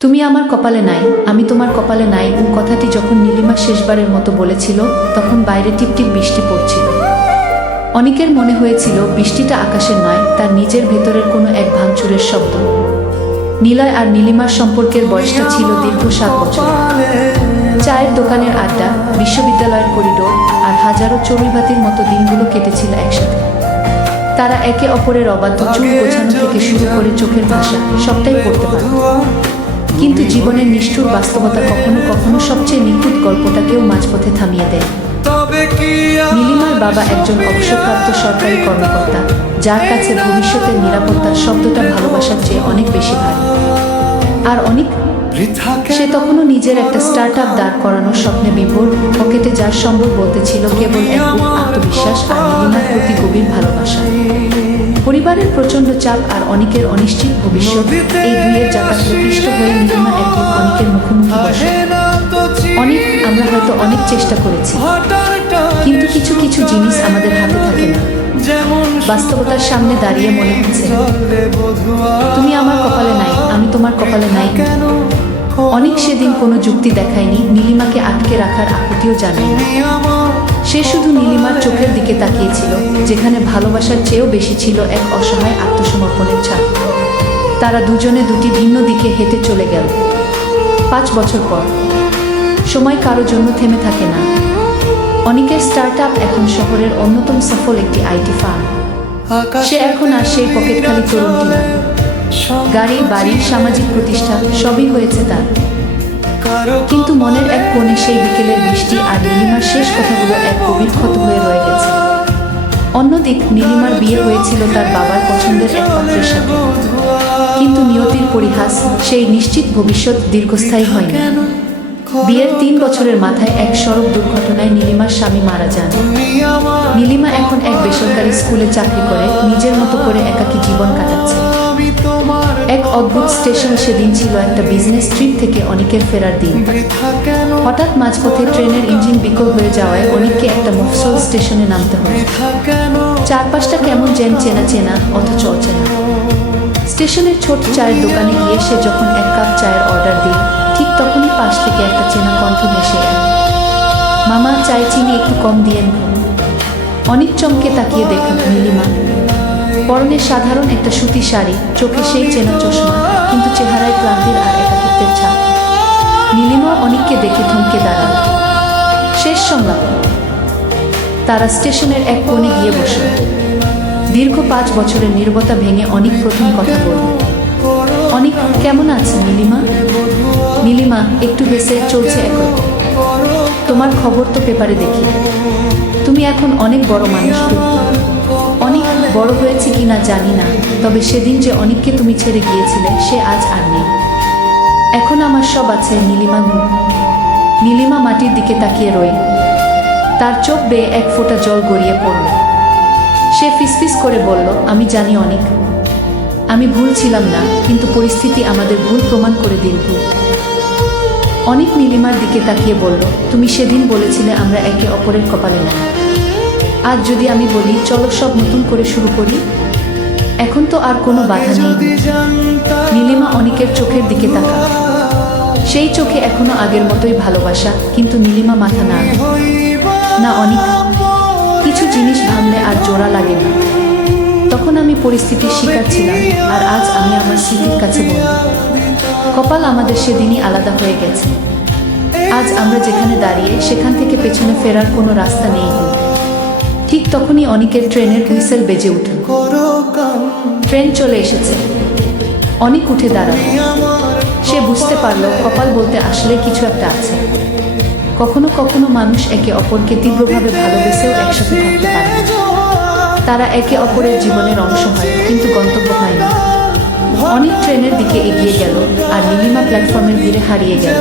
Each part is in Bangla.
তুমি আমার কপালে নাই, আমি তোমার কপালে নাই। কথাটি যখন নীলিমা শেষবারের মতো বলেছিল, তখন বাইরে টিপটিপ বৃষ্টি পড়ছিল। অনেকের মনে হয়েছিল বৃষ্টিটা আকাশের নয়, তার নিজের ভেতরের কোনো এক ভাঙচুরের শব্দ। নীলয় আর নীলিমার সম্পর্কের বয়সটা ছিল দীর্ঘ 7 বছর। চায়ের দোকানের আড্ডা, বিশ্ববিদ্যালয়ের করিডোর আর হাজারো চড়ুইভাতির মতো দিনগুলো কেটেছিল একসাথে। তারা একে অপরের অবাধ্য চুল গোছানো থেকে শুরু করে চোখের ভাষা সবটাই পড়তে পারত। কিন্তু জীবনের নিষ্ঠুর বাস্তবতা কখনো কখনো সবচেয়ে নিখুঁত গল্পটাকেও মাঝপথে থামিয়ে দেয়। নীলিমার বাবা একজন অবসরপ্রাপ্ত সরকারি কর্মকর্তা, যার কাছে ভবিষ্যতের নিরাপত্তার শব্দটা ভালোবাসার চেয়ে অনেক বেশি ভারী। আর অনেক সে তখনও নিজের একটা স্টার্টআপ দাঁড় করানোর স্বপ্নে বিভোর। পকেটে যার সম্বল বলতে ছিল কেবল এক বুক আত্মবিশ্বাস আর নীলিমার প্রতি গভীর ভালোবাসা। পরিবারের প্রচণ্ড চাপ আর অনেকের অনিশ্চিত ভবিষ্যৎ, এই দুইয়ের যাতায়াতে ক্লিষ্ট হয়ে নীলিমা একদিন অনেকের মুখোমুখি বসে। অনেক, আমরা হয়তো অনেক চেষ্টা করেছি, কিন্তু কিছু কিছু জিনিস আমাদের হাতে থাকে না। বাস্তবতার সামনে দাঁড়িয়ে মনে হচ্ছে তুমি আমার কপালে নাই, আমি তোমার কপালে নাই। অনেক সেদিন কোনো যুক্তি দেখায়নি, নীলিমাকে আটকে রাখার আকুতিও জানায়নি। সে শুধু নীলিমার চোখের দিকে তাকিয়েছিল, যেখানে ভালোবাসার চেয়েও বেশি ছিল এক অসহায় আত্মসমর্পণের ছাপ। তারা দুজনে দুটি ভিন্ন দিকে হেঁটে চলে গেল। 5 বছর পর সময় কারো জন্য থেমে থাকে না। অনেকের স্টার্টআপ এখন শহরের অন্যতম সফল একটি আইটি ফার্ম। সে এখন আর সেই পকেটখালি তরুণটি না। গাড়ি, বাড়ি, সামাজিক প্রতিষ্ঠান সবই হয়েছে তার। কিন্তু মনের এক কোণে সেই বিকেলের বৃষ্টি আর নীলিমার শেষ কথাগুলো এক গভীর ক্ষত হয়ে রয়ে গেছে। অন্যদিক নীলিমার বিয়ে হয়েছিল তার বাবার পছন্দের এক পাত্রের সাথে, কিন্তু নিয়তির পরিহাস, সেই নিশ্চিত ভবিষ্যৎ দীর্ঘস্থায়ী হয়নি। বিয়ের 3 বছরের মাথায় এক সড়ক দুর্ঘটনায় নীলিমার স্বামী মারা যান। নীলিমা এখন এক বেসরকারি স্কুলে চাকরি করে নিজের মতো করে একাকী জীবন কাটাচ্ছে। এক অদ্ভুত স্টেশন সেদিন ছিল একটা বিজনেস ট্রিপ থেকে অনেকের ফেরার দিন। হঠাৎ মাঝপথে ট্রেনের ইঞ্জিন বিকল হয়ে যাওয়ায় অনেককে একটা মফস্বল স্টেশনে নামতে হয়। চারপাশটা কেমন যেন চেনা চেনা, অথচ অচেনা। স্টেশনের ছোট চায়ের দোকানে গিয়ে সে যখন 1 কাপ চায়ের অর্ডার দিল, ঠিক তখনই পাশ থেকে একটা চেনা কণ্ঠ ভেসে এল। মামা, চায় চিনি একটু কম দিয়েন। অনেক চমকে তাকিয়ে দেখল নীলিমা। পরনে সাধারণ একটা সুতি শাড়ি, চোখে সেই চেনা চশমা, কিন্তু চেহারায় ক্লান্তির আর একাকিত্বের ছাপ। নীলিমা অনেককে দেখে থমকে দাঁড়াল। শেষ সংলাপ। তারা স্টেশনের এক কোণে গিয়ে বসল। দীর্ঘ 5 বছরের নীরবতা ভেঙে অনেক প্রথম কথা বলল। অনেক, কেমন আছে নীলিমা? নীলিমা একটু হেসে, চলছে একরকম। তোমার খবর তো পেপারে দেখি। তুমি এখন অনেক বড় মানুষ। অনেক বড় হয়েছে কিনা জানি না, তবে সেদিন যে অনেককে তুমি ছেড়ে গিয়েছিলে সে আজ আর নেই। এখন আমার সব আছে নীলিমা। নীলিমা মাটির দিকে তাকিয়ে রইল। তার চোখ বেয়ে এক ফোঁটা জল গড়িয়ে পড়ল। সে ফিসফিস করে বলল, আমি জানি অনেক, আমি ভুল ছিলাম না, কিন্তু পরিস্থিতি আমাদের ভুল প্রমাণ করে দিল। অনেক নীলিমার দিকে তাকিয়ে বলল, তুমি সেদিন বলেছিলে আমরা একে অপরের কপালে নাই। আজ যদি আমি বলি চলো সব নতুন করে শুরু করি, এখন তো আর কোনো বাধা নেই। নীলিমা অনেকের চোখের দিকে তাকাল। সেই চোখে এখনো আগের মতোই ভালোবাসা, কিন্তু নীলিমা মাথা না। না অনেক, কিছু জিনিস ভাঙলে আর জোড়া লাগে না। তখন আমি পরিস্থিতির শিকার ছিলাম, আর আজ আমি আমার স্মৃতির কাছে বলব, কপাল আমাদের সেদিনই আলাদা হয়ে গেছে। আজ আমরা যেখানে দাঁড়িয়ে সেখান থেকে পেছনে ফেরার কোনো রাস্তা নেই। ঠিক তখনই অনেকের ট্রেনের হুইসেল বেজে উঠল। ট্রেন চলে এসেছে। অনেক উঠে দাঁড়াল। সে বুঝতে পারল কপাল বলতে আসলে কিছু একটা আছে। কখনো কখনো মানুষ একে অপরকে তীব্রভাবে ভালোবেসেও একসাথে থাকতে পারে। তারা একে অপরের জীবনের অংশ হয়, কিন্তু গন্তব্য হয় না। অনেক ট্রেনের দিকে এগিয়ে গেল, আর নীলিমা প্ল্যাটফর্মের ভিড়ে হারিয়ে গেল।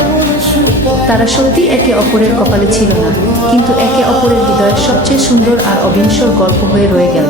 তারা সত্যি একে অপরের কপালে ছিল না, কিন্তু একে অপরের হৃদয়ের সবচেয়ে সুন্দর আর অবিনশ্বর গল্প হয়ে রয়ে গেল।